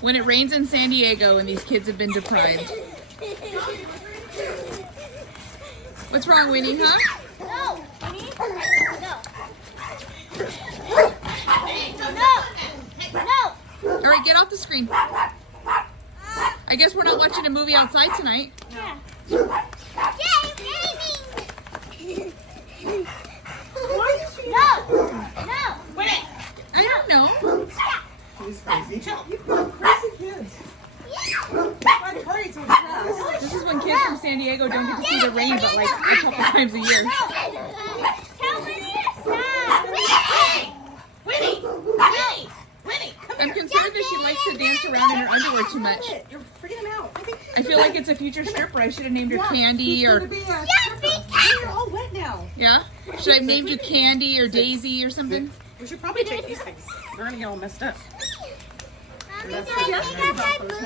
When it rains in San Diego and these kids have been deprived. What's wrong, Winnie, huh? No, Winnie. No. No. All right, get off the screen. I guess we're not watching a movie outside tonight. Yeah. Yay, baby. No. No. Wait. I don't know. He's crazy. You crazy kids. Why hurry so fast? This is when kids from San Diego don't get to see the rain but like a couple times a year. Tell Winnie to stop. Winnie! Winnie! Winnie! Come I'm here. concerned that she likes to dance around in her underwear too much. You're freaking him out. I feel like it's a future stripper. I should have named her Candy He's or... gonna be a stripper. You're all wet now. Yeah? Should I have named you Candy or Daisy or something? We should probably take these things. They're gonna get all messed up. Mommy, do I think I